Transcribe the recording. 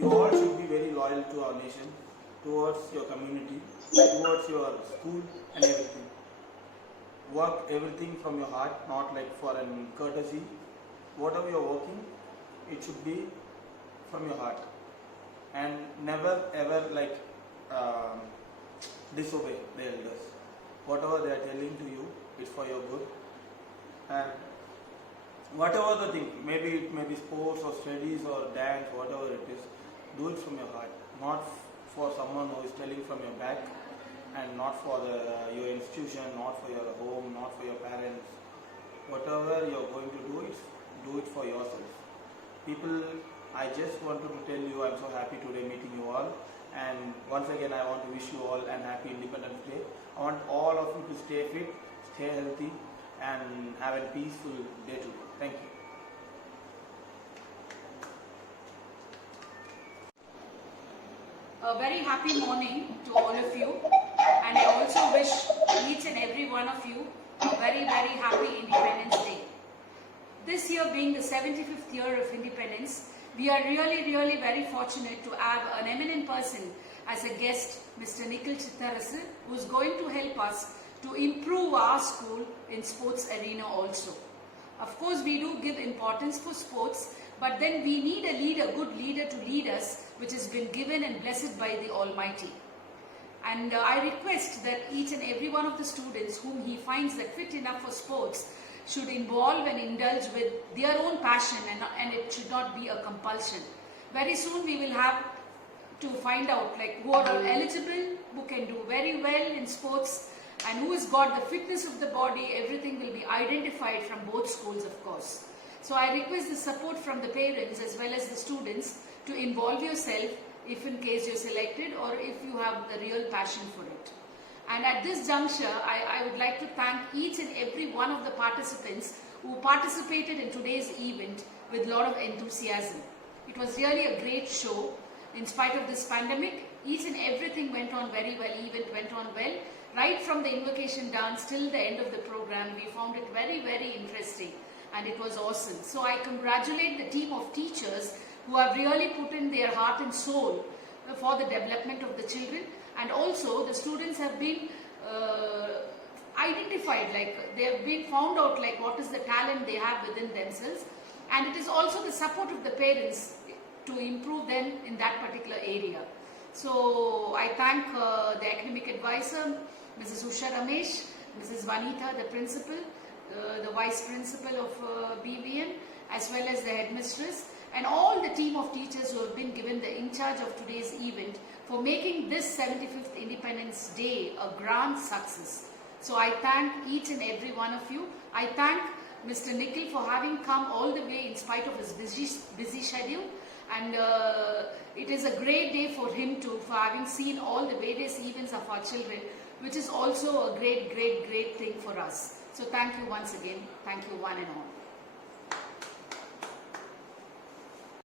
You all should be very loyal to our nation, towards your community, towards your school and everything. Work everything from your heart, not like for an courtesy. Whatever you're working, it should be from your heart. And never ever disobey the elders. Whatever they are telling to you, it's for your good. And whatever the thing, maybe it may be sports or studies or dance, whatever it is, do it from your heart, not for someone who is telling from your back, and not for your institution, not for your home, not for your parents. Whatever you're going to do it for yourself. People, I just wanted to tell you I'm so happy today meeting you all, and once again I want to wish you all an happy Independence Day. I want all of you to stay fit, stay healthy, and have a peaceful day too. Thank you. A very happy morning to all of you, and I also wish each and every one of you a very happy Independence Day. This year being the 75th year of independence, we are really very fortunate to have an eminent person as a guest, Mr. Nikhil Chittarasu, who is going to help us to improve our school in sports arena also. Of course, we do give importance for sports, but then we need a leader, good leader to lead us, which has been given and blessed by the Almighty. And I request that each and every one of the students whom he finds that fit enough for sports should involve and indulge with their own passion, and it should not be a compulsion. Very soon we will have to find out who are all eligible, who can do very well in sports, and who has got the fitness of the body. Everything will be identified from both schools, of course. So I request the support from the parents as well as the students to involve yourself if in case you're selected or if you have the real passion for it. And at this juncture, I would like to thank each and every one of the participants who participated in today's event with a lot of enthusiasm. It was really a great show. In spite of this pandemic, each and everything went on very well, event went on well. Right from the invocation dance till the end of the program, we found it very interesting, and it was awesome. So I congratulate the team of teachers who have really put in their heart and soul for the development of the children, and also the students have been identified, they have been found out what is the talent they have within themselves, and it is also the support of the parents to improve them in that particular area. So I thank the academic advisor, Mrs. Usha Ramesh, Mrs. Vanita, the principal, the vice principal of BVN, as well as the headmistress, and all the team of teachers who have been given the in charge of today's event for making this 75th Independence Day a grand success. So I thank each and every one of you. I thank Mr. Nikhil for having come all the way in spite of his busy schedule, and it is a great day for him too, for having seen all the various events of our children, which is also a great thing for us. So thank you once again. Thank you one and all.